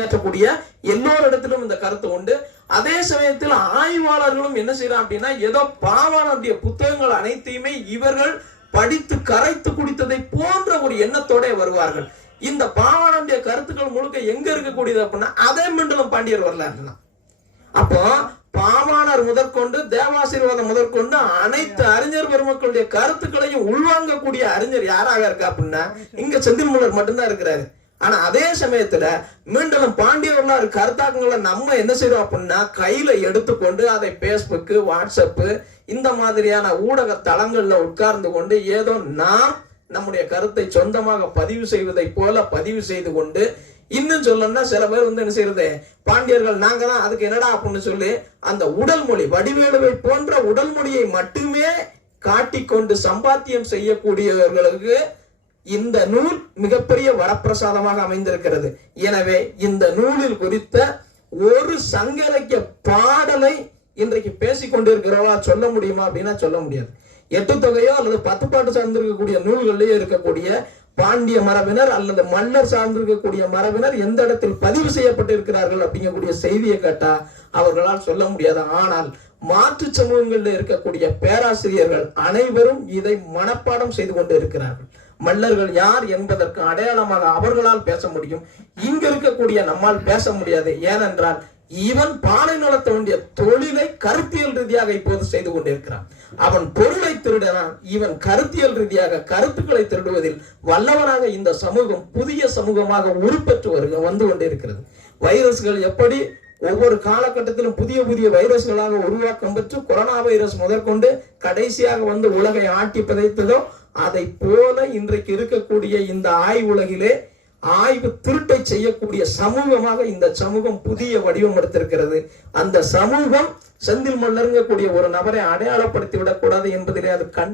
பணியாற்றக்கூடிய எல்லோரிடத்திலும் இந்த கருத்து உண்டு. அதே சமயத்தில் ஆய்வாளர்களும் என்ன செய்யறாங்க அப்படின்னா ஏதோ பாவானுடைய புத்தகங்கள் அனைத்தையுமே இவர்கள் படித்து கரைத்து குடித்ததை போன்ற ஒரு எண்ணத்தோட வருவார்கள். இந்த பாவானுடைய கருத்துக்கள் முழுக்க எங்க இருக்கக்கூடியது அப்படின்னா அதே மண்டலம் பாண்டியர் வரலாறு அப்போ பாவாணர் முதற்கொண்டு தேவாசீர்வாதம் முதற்கொண்டு அனைத்து அறிஞர் பெருமக்களுடைய கருத்துக்களையும் உள்வாங்கக்கூடிய அறிஞர் யாராக இருக்கா அப்படின்னா இங்க செந்தில் செந்தில்முலர் மட்டும்தான் இருக்கிறாரு. ஆனா அதே சமயத்துல மீண்டும் பாண்டிய கருத்தாக்கங்களை நம்ம என்ன செய்யறோம் அப்படின்னா கையில எடுத்துக்கொண்டு அதை பேஸ்புக்கு வாட்ஸ்அப்பு இந்த மாதிரியான ஊடக தளங்கள்ல உட்கார்ந்து கொண்டு ஏதோ நாம் நம்முடைய கருத்தை சொந்தமாக பதிவு செய்வதை போல பதிவு செய்து கொண்டு இன்னும் சொல்லணும்னா சில பேர் வந்து என்ன செய்யறது பாண்டியர்கள் நாங்க தான் அதுக்கு என்னடா? அப்படின்னு சொல்லி அந்த உடல் மொழி வடிவேலுவை போன்ற உடல் மொழியை மட்டுமே காட்டிக்கொண்டு சம்பாத்தியம் செய்யக்கூடியவர்களுக்கு இந்த நூல் மிகப்பெரிய வரப்பிரசாதமாக அமைந்திருக்கிறது. எனவே இந்த நூலில் குறித்த ஒரு சங்க இலக்கிய பாடலை இன்றைக்கு பேசிக் கொண்டிருக்கிறவா சொல்ல முடியுமா அப்படின்னா சொல்ல முடியாது. எட்டு தொகையோ அல்லது பத்து பாட்டு சார்ந்திருக்கக்கூடிய நூல்களிலேயே இருக்கக்கூடிய பாண்டிய மரபினர் அல்லது மன்னர் சார்ந்திருக்கக்கூடிய மரபினர் எந்த இடத்தில் பதிவு செய்யப்பட்டிருக்கிறார்கள் அப்படிங்கக்கூடிய செய்தியை கேட்டா அவர்களால் சொல்ல முடியாது. ஆனால் மாற்று சமூகங்களில் இருக்கக்கூடிய பேராசிரியர்கள் அனைவரும் இதை மனப்பாடம் செய்து கொண்டு இருக்கிறார்கள் மல்லர்கள் யார் என்பதற்கு அடையாளமாக அவர்களால் பேச முடியும். இங்க இருக்கக்கூடிய நம்மால் பேச முடியாது. ஏனென்றால் இவன் பாலை நலத்த வேண்டிய தொழிலை கருத்தியல் ரீதியாக இப்போது செய்து கொண்டிருக்கிறான். அவன் பொருளை திருடனான் இவன் கருத்தியல் ரீதியாக கருத்துக்களை திருடுவதில் வல்லவனாக இந்த சமூகம் புதிய சமூகமாக உருப்பெற்று வருக வந்து கொண்டிருக்கிறது. வைரஸ்கள் எப்படி ஒவ்வொரு காலகட்டத்திலும் புதிய புதிய வைரஸ்களாக உருவாக்கம் பெற்று கொரோனா வைரஸ் முதற்கொண்டு கடைசியாக வந்து உலகை ஆட்டி பதைத்ததோ அதை போல இன்றைக்கு இருக்கக்கூடிய இந்த ஆய்வுலகிலே ஆய்வு திருட்டை செய்யக்கூடிய சமூகமாக இந்த சமூகம் புதிய வடிவம் எடுத்திருக்கிறது அந்த சமூகம் செந்தில் மல்லருங்கக்கூடிய ஒரு நபரை அடையாளப்படுத்தி விடக்கூடாது என்பதிலே அது கண்